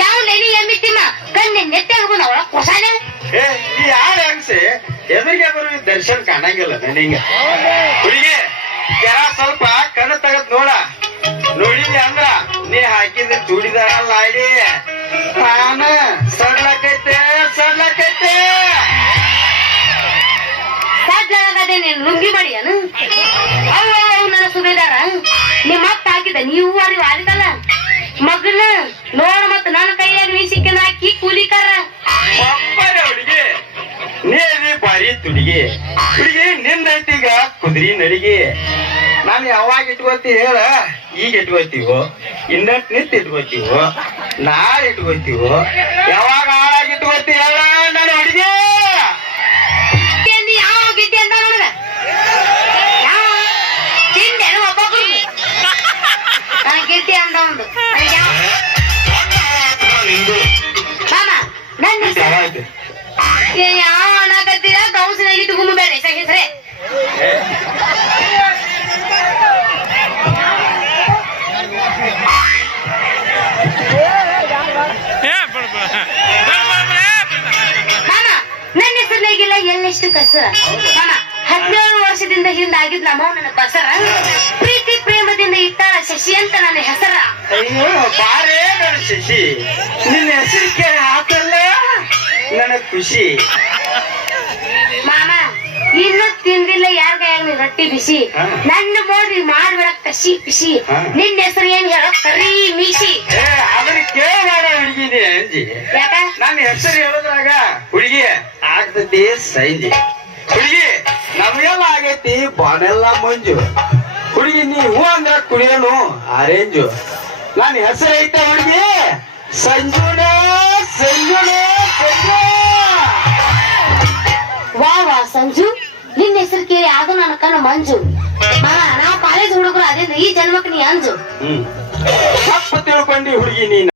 ಯಾವ ನೆನಿ ಎಮ್ಮಿತ್ತಿಮ್ಮ ಕಣ್ಣೆ ನೆಟ್ಟೆ ಹೋಗೋಣ ಒಳ ಕೊಸಾನೆ ಏ ಈ ಯಾರ ಅನ್ಸಿ ಎದುರಿಗೆ ಬರೋ ದರ್ಶನ್ ಕಾಣಂಗಿಲ್ಲ ನನಗೆ ಹುಡುಗಿ ಜರ ಸ್ವಲ್ಪ ಕಣ್ಣು ತೆಗದ್ ನೋಡಿದ್ಯ ಅಂದ್ರ ನೀ ಹಾಕಿದ ಚೂಡಿದಾರ ಲಾಡಿ ತಾನ ಸಡ್ಲಕೈತೆ ಸಾಧ್ಯ ನೀನು ಲುಂಗಿ ಮಾಡಿ ಅನು ಅವು ನನ್ನ ಸುಬೇದಾರ ನಿಮ್ಮ ಅಪ್ಪ ಹಾಕಿದ ನೀವು ಅರಿವು ಆದಿದಲ್ಲ ಮಗನ ನೋಡ ಮತ್ತ ನನ್ನ ಕೈಯಾಗ ನೀ ಸಿಕ್ಕನ ಹಾಕಿ ಕೂಲಿಕಾರ ಹುಡುಗಿ ನೀ ಬಾರಿ ಹುಡುಗಿ ನಿಂದೈತೀಗ ಕುದುರಿ ನಡಿಗೆ ನಾನು ಯಾವಾಗ ಇಟ್ಕೋತಿ ಹೇಳ ಈಗ ಇಟ್ಕೋತೀವೋ ಇನ್ನಟ್ ನಿಂತ ಇಟ್ಕೋತೀವೋ ನಾಳೆ ಇಟ್ಕೋತೀವೋ ಯಾವಾಗ ಹಾಳಾಗಿ ಇಟ್ಕೋತಿ ಹೇಳ ನಾನು ಹುಡುಗಿ ಯಾವ ಗಿಡ್ಡಿ ಅಂತ ನೋಡಿದ ತಿಂದೇನು ಒಬ್ಬೊಬ್ರು ನಾನು ಗಿಡ್ಡಿ ಅಂತ ಒಂದು ಮಾಮ ನನ್ನ ಯಾವ ಅನ್ನಕತ್ತೀರ ಗೌಸಿನಾಗಿ ಇಟ್ಕೊಂಡ್ಬೇಡ ಹೆಸರೇ ನನ್ನ ಹೆಸರಿನಾಗಿಲ್ಲ ಎಲ್ಲೆಷ್ಟು ಕಸರ ಮಾಮ 17 ವರ್ಷದಿಂದ ಹಿಂದಾಗಿದ್ ನಮ್ಮ ನನ್ನ ಬಸರ ಪ್ರೀತಿ ಪ್ರೇಮದಿಂದ ಇಟ್ಟಾಳ ಶಶಿ ಅಂತ ನನ್ನ ಹೆಸರ ಅಯ್ಯೋ ಬಾರೇ ನನ್ನ ಶಶಿ ನಿನ್ನ ಹೆಸರು ಕೇಳಿ ಹಾಕಲ್ಲ ನನಗ್ ಖುಷಿ ಮಾಮ ಇನ್ನು ತಿಂದಿಲ್ಲ ಯಾರಿಗಾಗ ರೊಟ್ಟಿ ಬಿಸಿ ನನ್ನ ಮೋಡಿ ಮಾಡ್ಬಿಡಕ್ ಕಸಿ ಪಿಸಿ ನಿನ್ನ ಹೆಸರು ಏನ್ ಹೇಳೋ ಕರಿ ಮೀಸಿ ಅದನ್ನ ಕೇಳಬೇಡ ಹುಡುಗಿನಿ ಅಂಜಿ ಯಾಕ ನನ್ನ ಹೆಸರು ಹೇಳೋದ್ರಾಗ ಹುಡುಗಿ ಆಗ್ತತಿ ಸಂಜೆ ಹುಡುಗಿ ನಮಗೆಲ್ಲ ಆಗೈತಿ ಬಾನೆಲ್ಲ ಮಂಜು ಹುಡುಗಿ ನೀ ಹೂ ಅಂದ್ರ ಕುಡಿಯೋನು ಆರೇಂಜು ನನ್ನ ಹೆಸರು ಐತೆ ಹುಡುಗಿ ಸಂಜುನ ವಾ ಸಂಜು ನಿನ್ನ ಹೆಸರು ಕೇಳಿ ಅದು ನನ್ನ ಕಣ್ಣು ಮಂಜು ನಾವು ಕಾಲೇಜ್ ಹುಡುಗರು ಅದೇ ಈ ಜನ್ಮಕ್ಕೆ ನೀ ಅಂಜು ತಪ್ಪು ತಿಳ್ಕೊಂಡಿ ಹುಡುಗಿ ನೀ